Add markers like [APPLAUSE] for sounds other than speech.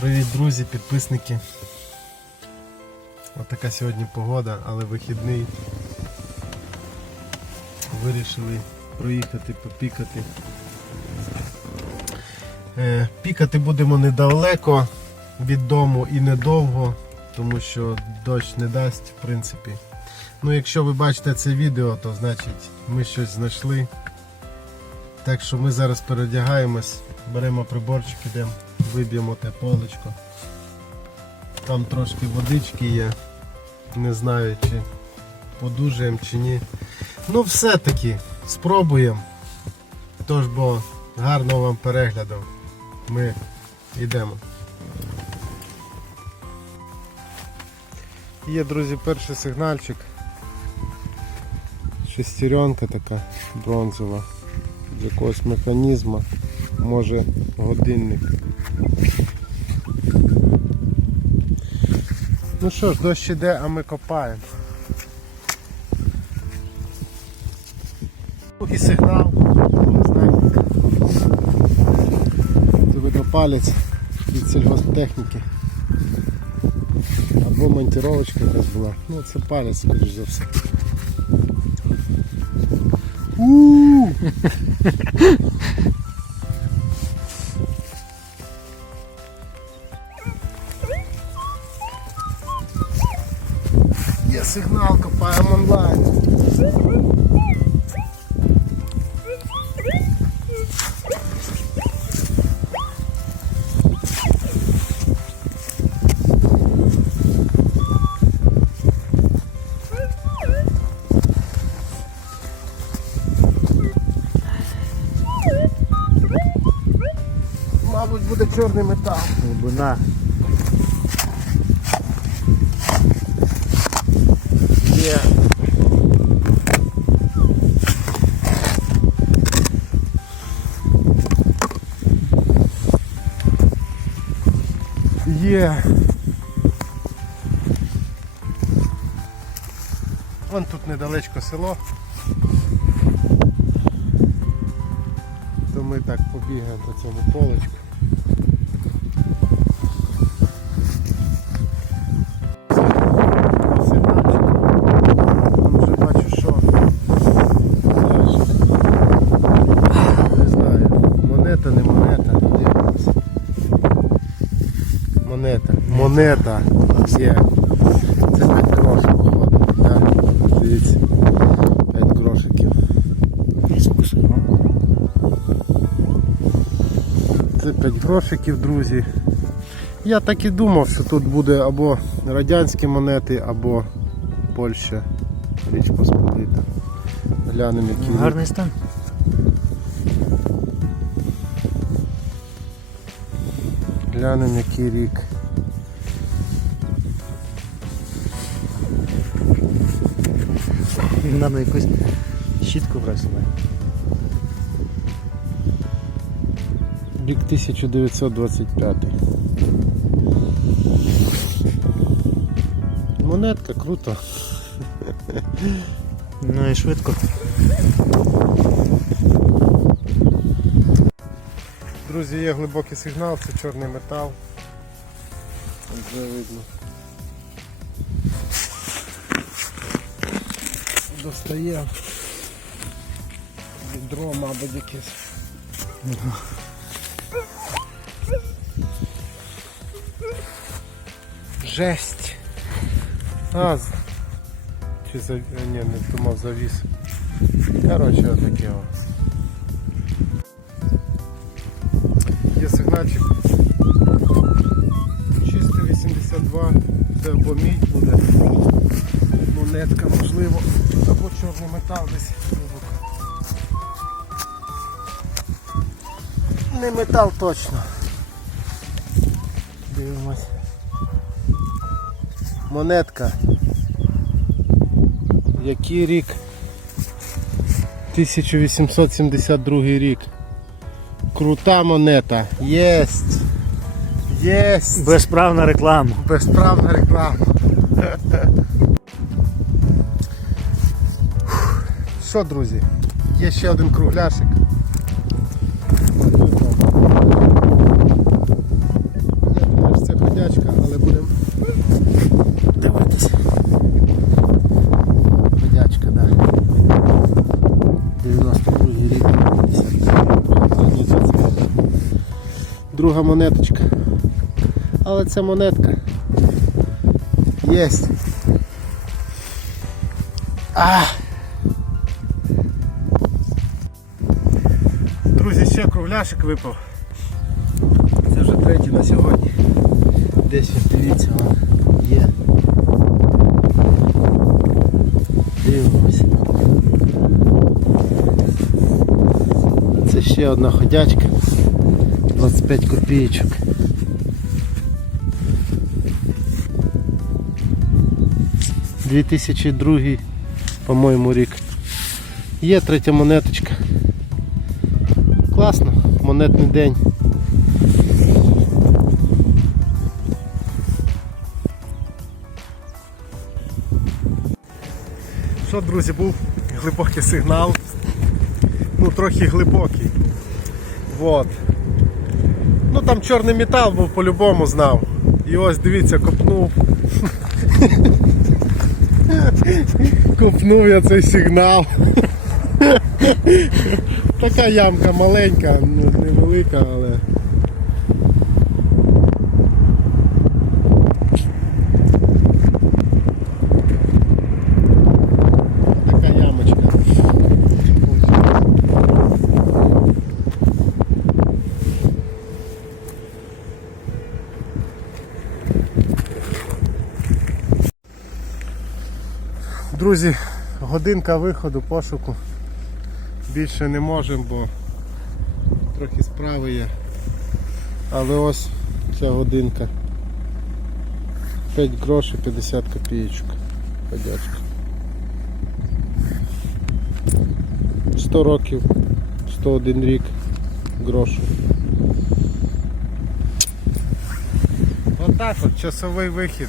Привіт, друзі, підписники. Ось така сьогодні погода, але вихідний. Вирішили проїхати, попікати. Е, Пікати будемо недалеко від дому і недовго, тому що дощ не дасть, в принципі. Ну, якщо ви бачите це відео, то значить ми щось знайшли. Так що ми зараз переодягаємось, беремо приборчик, ідемо, виб'ємо те полечко. Там трошки водички є. Не знаю, чи подужаємо чи ні. Ну все-таки спробуємо. Тож бо гарного вам перегляду. Ми йдемо. Є, друзі, перший сигнальчик. Шестеренка така бронзова з якогось механізму, може годинник. Ну що ж, дощ іде, а ми копаємо. Другий сигнал, не знаю. Це видно палець від сільгосптехніки. Або монтировочка якась була. Ну це палець, скоріш за все. У! Є сигнал, копаємо онлайн. Мабуть, буде чорний метал. Глибина. Є. Є. Вон тут недалечко село. То ми так побігаємо по цьому полочку. Монета, не монета, дивимося. Монета. Монета є. Це 5 грошей, походу. Да? Дивіться. 5 грошиків. Це 5 грошиків, друзі. Я так і думав, що тут буде або радянські монети, або Польща, Річ Посполита. Глянемо, які. Гарний стан. Глянемо, який рік. Він нам якусь щітку просили. Рік 1925. Монетка круто. Ну і швидко. Друзі, є глибокий сигнал, це чорний метал. Вже видно. Достає відро, мабуть, якесь. Жесть. А, чи за... Ні, не думав завіс. Коротше, отаке о. Сигнальчик. Чисто 82, це або мідь буде, монетка можливо, або чорний метал десь. Не метал точно. Дивимось. Монетка. Який рік? 1872 рік. Крута монета. Єсть. Єсть. Безправна реклама. Безправна реклама. Що, друзі? Є ще один кругляшик. Друга монеточка. Але це монетка. Єсть. А! Друзі, ще кругляшик випав. Це вже третій на сьогодні. Десь він, дивіться, є. Дивимося. Це ще одна ходячка. 25 копійочок. Дві тисячі другий, по-моєму, рік. Є третя монеточка. Класно, монетний день. Що, друзі, був глибокий сигнал. Ну, трохи глибокий. Вот. Там чорний метал був по-любому знав. І ось дивіться, копнув. [LAUGHS] Копнув я цей сигнал. [LAUGHS] Така ямка маленька, ну невелика, але. Така ямочка. Друзі, годинка виходу, пошуку. Більше не можемо, бо трохи справи є. Але ось ця годинка. 5 грошей 50 копійочок. Подячка. 100 років, 101 рік грошу. Отак от часовий вихід.